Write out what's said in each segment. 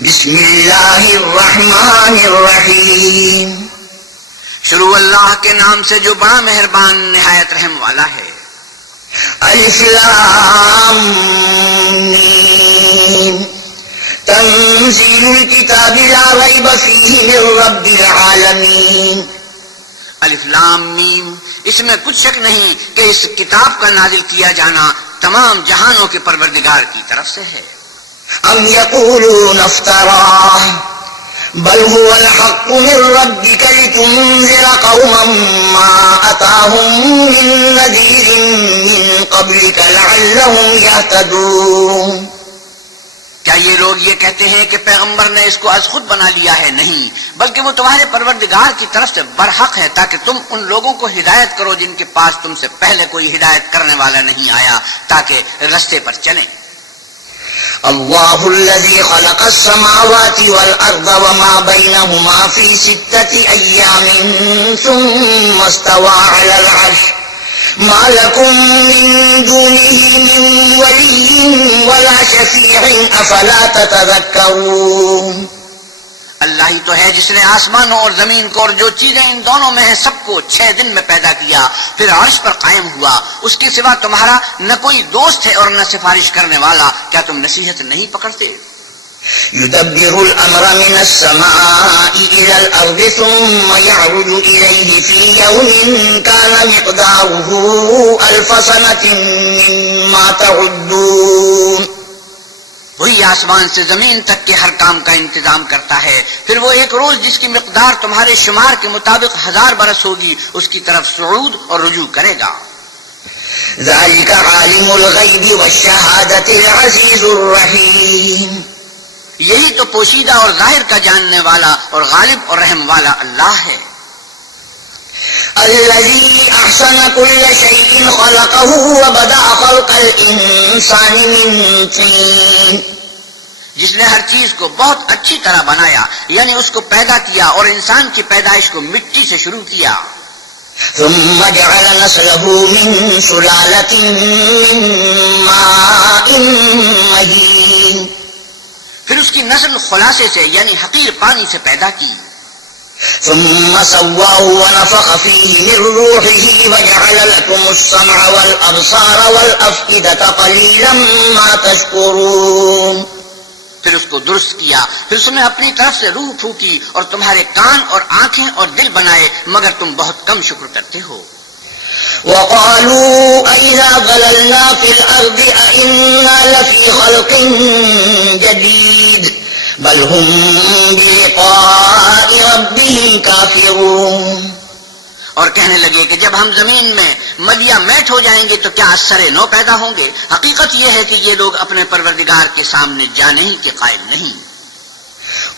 بسم اللہ الرحمن الرحیم، شروع اللہ کے نام سے جو بڑا مہربان نہایت رحم والا ہے۔ الف لام میم، تنزیل الکتاب لا ریب فیہ من رب العالمین۔ الف لام میم، اس میں کچھ شک نہیں کہ اس کتاب کا نازل کیا جانا تمام جہانوں کے پروردگار کی طرف سے ہے۔ ام یقولون افتراہ بل هو الحق من ربك لتنذر قوما ما أتاهم من نذير من قبلك لعلهم يهتدون۔ کیا یہ لوگ یہ کہتے ہیں کہ پیغمبر نے اس کو از خود بنا لیا ہے؟ نہیں، بلکہ وہ تمہارے پروردگار کی طرف سے برحق ہے تاکہ تم ان لوگوں کو ہدایت کرو جن کے پاس تم سے پہلے کوئی ہدایت کرنے والا نہیں آیا، تاکہ رستے پر چلیں۔ اللہ الذي خلق السماوات والأرض وما بينهما في 6 أيام ثم استوى على العرش ما لكم من دونه من ولي ولا شفيع أفلا تتذكرون۔ اللہ ہی تو ہے جس نے آسمانوں اور زمین کو اور جو چیزیں ان دونوں میں ہیں سب کو 6 دن میں پیدا کیا، پھر عرش پر قائم ہوا، اس کے سوا تمہارا نہ کوئی دوست ہے اور نہ سفارش کرنے والا، کیا تم نصیحت نہیں پکڑتے؟ يدبر الأمر من السماء إلى الأرض ثم يعرج إليه في يوم كان مقداره 1000 سنة مما تعدون۔ وہی آسمان سے زمین تک کے ہر کام کا انتظام کرتا ہے، پھر وہ ایک روز جس کی مقدار تمہارے شمار کے مطابق 1000 برس ہوگی اس کی طرف صعود اور رجوع کرے گا۔ ذلك عالم الغیب والشہادة العزیز الرحیم، یہی تو پوشیدہ اور ظاہر کا جاننے والا اور غالب اور رحم والا اللہ ہے۔ الذي احسن كل شيء خلقه وبدأ خلق الانسان من طين، جس نے ہر چیز کو بہت اچھی طرح بنایا، یعنی اس کو پیدا کیا اور انسان کی پیدائش کو مٹی سے شروع کیا۔ ثم جعل نسله من سلالة من ماء مهين، پھر اس کی نسل خلاصے سے یعنی حقیر پانی سے پیدا کی۔ ثم سواه ونفخ فيه من روحه وجعل لكم السمع والأبصار والأفئدة قليلا ما تشكرون۔ پھر اس کو درست کیا، پھر اس نے اپنی طرف سے روح پھونکی اور تمہارے کان اور آنکھیں اور دل بنائے، مگر تم بہت کم شکر کرتے ہو۔ وقالوا أئذا ضللنا في الأرض أئنا لفي خلق جديد بل هم بلقاء ربهم كافرون۔ اور کہنے لگے کہ جب ہم زمین میں ملیا میٹ ہو جائیں گے تو کیا سرے نو پیدا ہوں گے؟ حقیقت یہ ہے کہ یہ لوگ اپنے پروردگار کے سامنے جانے ہی کے قائل نہیں۔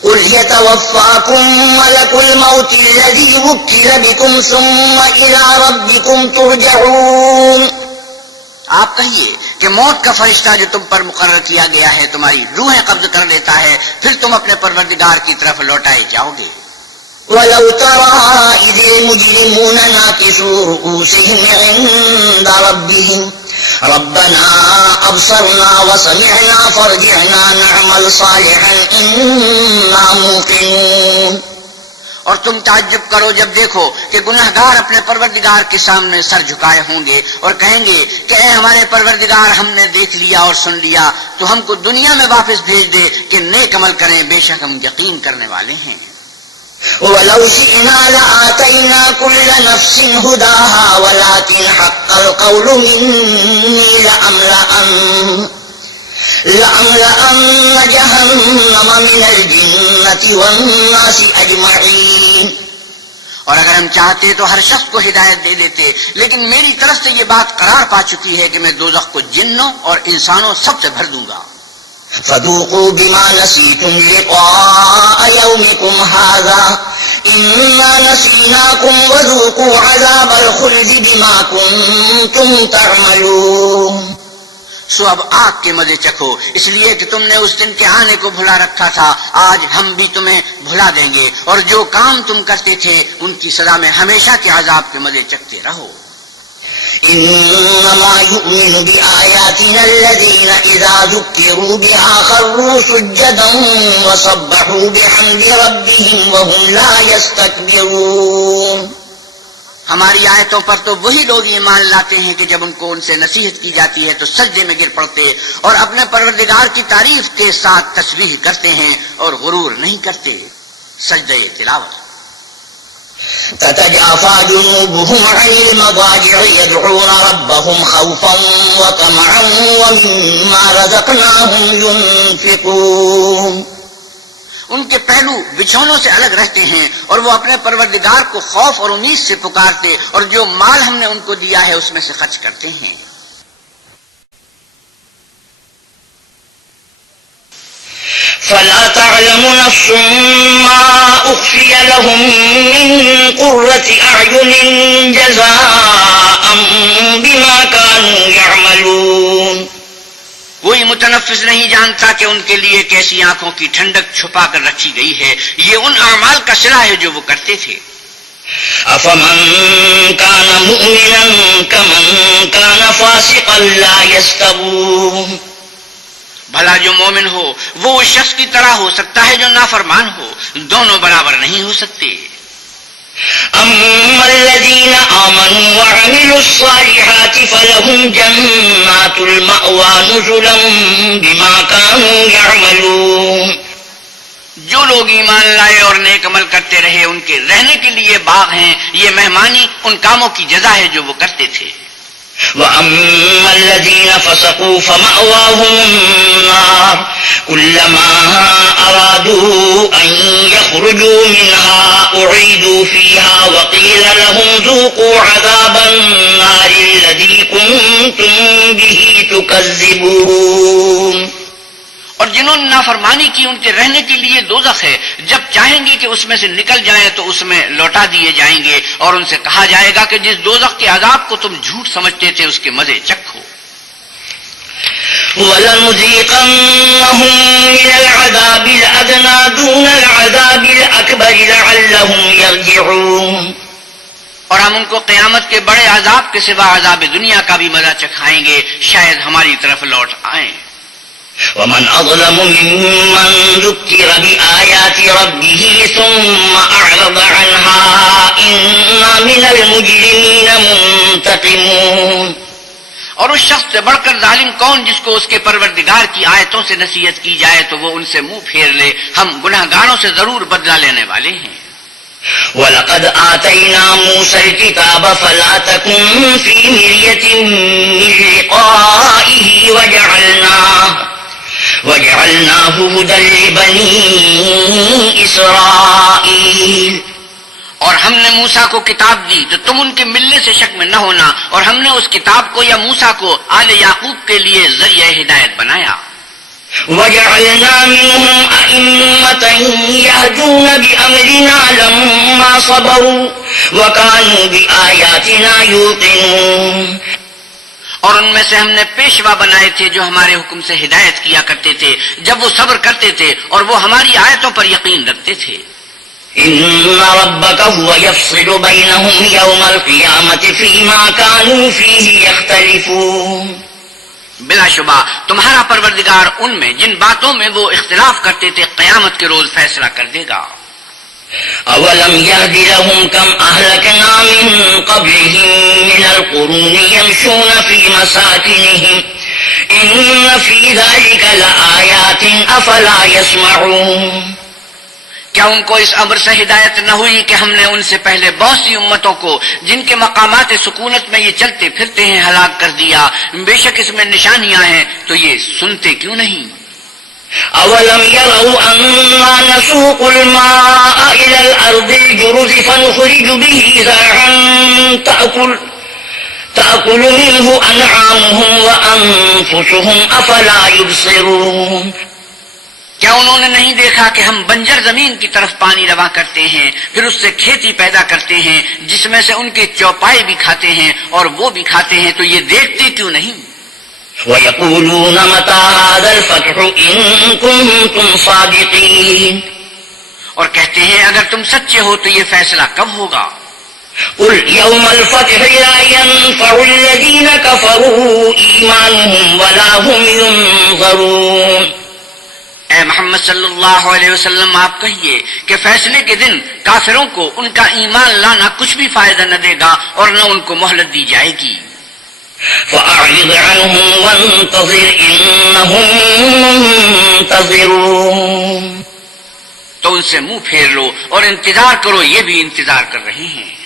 قل يتوفاكم ملك الموت الذي وكل بكم ثم إلى ربكم ترجعون۔ آپ کہیے کہ موت کا فرشتہ جو تم پر مقرر کیا گیا ہے تمہاری روحیں قبض کر لیتا ہے، پھر تم اپنے پروردگار کی طرف لوٹائے جاؤ گے۔ وَلَوْ تَرَىٰ إِذِ الْمُجْرِمُونَ نَاكِسُو رُءُوسِهِمْ عِندَ رَبِّهِمْ رَبَّنَا أَبْصَرْنَا وَسَمِعْنَا فَارْجِعْنَا نَعْمَلْ صَالِحًا إِنَّا مُوقِنُونَ۔ اور تم تعجب کرو جب دیکھو کہ گنہگار اپنے پروردگار کے سامنے سر جھکائے ہوں گے اور کہیں گے کہ اے ہمارے پروردگار، ہم نے دیکھ لیا اور سن لیا، تو ہم کو دنیا میں واپس بھیج دے کہ نیک عمل کریں، بے شک ہم یقین کرنے والے ہیں۔ وَلَوْ شِئْنَا لَآتَيْنَا كُلَّ نَفْسٍ هُدَاهَا وَلَكِنْ حَقَّ الْقَوْلُ مِنِّي لَأَمْلَأَنَّ جَهَنَّمَ مِنَ الْجِنَّةِ وَالنَّاسِ أَجْمَعِينَ۔ اور اگر ہم چاہتے تو ہر شخص کو ہدایت دے لیتے، لیکن میری طرف سے یہ بات قرار پا چکی ہے کہ میں دوزخ کو جنوں اور انسانوں سب سے بھر دوں گا۔ فذوقوا بما نسيتم لقاء يومكم هذا إنا نسيناكم وذوقوا عذاب الخلد بما كنتم تعملون۔ سو اب آگ کے مزے چکھو، اس لیے کہ تم نے اس دن کے آنے کو بھلا رکھا تھا، آج ہم بھی تمہیں بھلا دیں گے، اور جو کام تم کرتے تھے ان کی سزا میں ہمیشہ کے عذاب کے مزے چکھتے رہو۔ إنما يؤمن بآياتنا الذين إذا ذكروا بها خروا سجدا وسبحوا بحمد ربهم وهم لا يستكبرون. ہماری آیتوں پر تو وہی لوگ ایمان لاتے ہیں کہ جب ان کو ان سے نصیحت کی جاتی ہے تو سجدے میں گر پڑتے اور اپنے پروردگار کی تعریف کے ساتھ تسبیح کرتے ہیں اور غرور نہیں کرتے. سجدہ تلاوت. تتجافى جنوبهم عن المضاجع يدعون ربهم خوفا وطمعا ومما رزقناهم ينفقون. ان کے پہلو بچھونوں سے الگ رہتے ہیں اور وہ اپنے پروردگار کو خوف اور امید سے پکارتے اور جو مال ہم نے ان کو دیا ہے اس میں سے خرچ کرتے ہیں. فلا تعلم نفس ما أخفي لهم من قرة أعين جزاء بما كانوا يعملون. کوئی متنفس نہیں جانتا کہ ان کے لیے کیسی آنکھوں کی ٹھنڈک چھپا کر رکھی گئی ہے. یہ ان اعمال کا صلہ ہے جو وہ کرتے تھے. أفمن كان مؤمنا كمن كان فاسقا لا يستوون. بھلا جو مومن ہو وہ اس شخص کی طرح ہو سکتا ہے جو نافرمان ہو. دونوں برابر نہیں ہو سکتے. أما الذين آمنوا وعملوا الصالحات فلهم جنات المأوى نزلا بما كانوا يعملون. جو لوگ ایمان لائے اور نیک عمل کرتے رہے ان کے رہنے کے لیے باغ ہیں. یہ مہمانی ان کاموں کی جزا ہے جو وہ کرتے تھے. وَأَمَّا الَّذِينَ فَسَقُوا فَمَأْوَاهُمُ النَّارُ كُلَّمَا أَرَادُوا أَن يَخْرُجُوا مِنْهَا أُعِيدُوا فِيهَا وَقِيلَ لَهُمْ ذُوقُوا عَذَابَ النَّارِ الَّذِي كُنتُم بِهِ تُكَذِّبُونَ. اور جنہوں نے نافرمانی کی ان کے رہنے کے لیے دوزخ ہے. جب چاہیں گے کہ اس میں سے نکل جائیں تو اس میں لوٹا دیے جائیں گے اور ان سے کہا جائے گا کہ جس دوزخ کے عذاب کو تم جھوٹ سمجھتے تھے اس کے مزے چکھو. وَلَنُذِيقَنَّهُم مِّنَ الْعَذَابِ الْأَدْنَىٰ دُونَ الْعَذَابِ الْأَكْبَرِ لَعَلَّهُمْ يَرْجِعُونَ. اور ہم ان کو قیامت کے بڑے عذاب کے سوا عذاب دنیا کا بھی مزہ چکھائیں گے شاید ہماری طرف لوٹ آئیں. ومن أظلم ممن ذكر بآيات ربه ثم أعرض عنها إنا من المجرمين منتقمون. اور اس شخص سے بڑھ کر ظالم کون جس کو اس کے پروردگار کی آیتوں سے نصیحت کی جائے تو وہ ان سے منہ پھیر لے. ہم گناہگاروں سے ضرور بدلہ لینے والے ہیں. وَلَقَدْ آتَيْنَا مُوسَى الْكِتَابَ فَلَا تَكُن فِي مِرْيَةٍ مِّن لِّقَائِهِ وَجَعَلْنَاهُ هُدًى لِّبَنِي إِسْرَائِيلَ. اور ہم نے موسیٰ کو کتاب دی تو تم ان کے ملنے سے شک میں نہ ہونا. اور ہم نے اس کتاب کو یا موسیٰ کو آل یعقوب کے لیے ذریعہ ہدایت بنایا. وَجَعَلْنَا مِنْهُمْ أَئِمَّةً يَهْدُونَ بِأَمْرِنَا لَمَّا صَبَرُوا وَكَانُوا بِآيَاتِنَا يُوقِنُونَ. اور ان میں سے ہم نے پیشوا بنائے تھے جو ہمارے حکم سے ہدایت کیا کرتے تھے جب وہ صبر کرتے تھے اور وہ ہماری آیتوں پر یقین رکھتے تھے. إِنَّ رَبَّكَ هُوَ يَفْصِلُ بَيْنَهُمْ يَوْمَ الْقِيَامَةِ فِيمَا كَانُوا فِيهِ يَخْتَلِفُونَ. بلا شبہ تمہارا پروردگار ان میں جن باتوں میں وہ اختلاف کرتے تھے قیامت کے روز فیصلہ کر دے گا. أَوَلَمْ يَهْدِ لَهُمْ كَمْ أَهْلَكْنَا مِن قَبْلِهِم مِّنَ الْقُرُونِ يَمْشُونَ فِي مَسَاكِنِهِمْ إِنَّ فِي ذَلِكَ لَآيَاتٍ أَفَلَا يَسْمَعُونَ. کیا ان کو اس امر سے ہدایت نہ ہوئی کہ ہم نے ان سے پہلے بہت سی امتوں کو جن کے مقامات سکونت میں یہ چلتے پھرتے ہیں ہلاک کر دیا. بے شک اس میں نشانیاں ہیں تو یہ سنتے کیوں نہیں. أَوَلَمْ يَرَوْا أَنَّا نَسُوقُ الْمَاءَ إِلَى الْأَرْضِ الْجُرُزِ فَنُخْرِجُ بِهِ زَرْعًا تَأْكُلُ مِنْهُ أَنْعَامُهُمْ وَأَنفُسُهُمْ أَفَلَا يُبْصِرُونَ. کیا انہوں نے نہیں دیکھا کہ ہم بنجر زمین کی طرف پانی رواں کرتے ہیں پھر اس سے کھیتی پیدا کرتے ہیں جس میں سے ان کے چوپائے بھی کھاتے ہیں اور وہ بھی کھاتے ہیں تو یہ دیکھتے کیوں نہیں. وَيَقُولُونَ مَتَىٰ هَٰذَا الْفَتْحُ إِن كُنتُمْ صَادِقِينَ. اور کہتے ہیں اگر تم سچے ہو تو یہ فیصلہ کب ہوگا. قل يوم الفتح لا ينفع الذين كفروا إيمانهم ولا هم ينظرون. اے محمد صلی اللہ علیہ وسلم آپ کہیے کہ فیصلے کے دن کافروں کو ان کا ایمان لانا کچھ بھی فائدہ نہ دے گا اور نہ ان کو مہلت دی جائے گی. فأعرض عنهم وانتظر إنهم منتظرون. تو ان سے منہ پھیر لو اور انتظار کرو، یہ بھی انتظار کر رہے ہیں.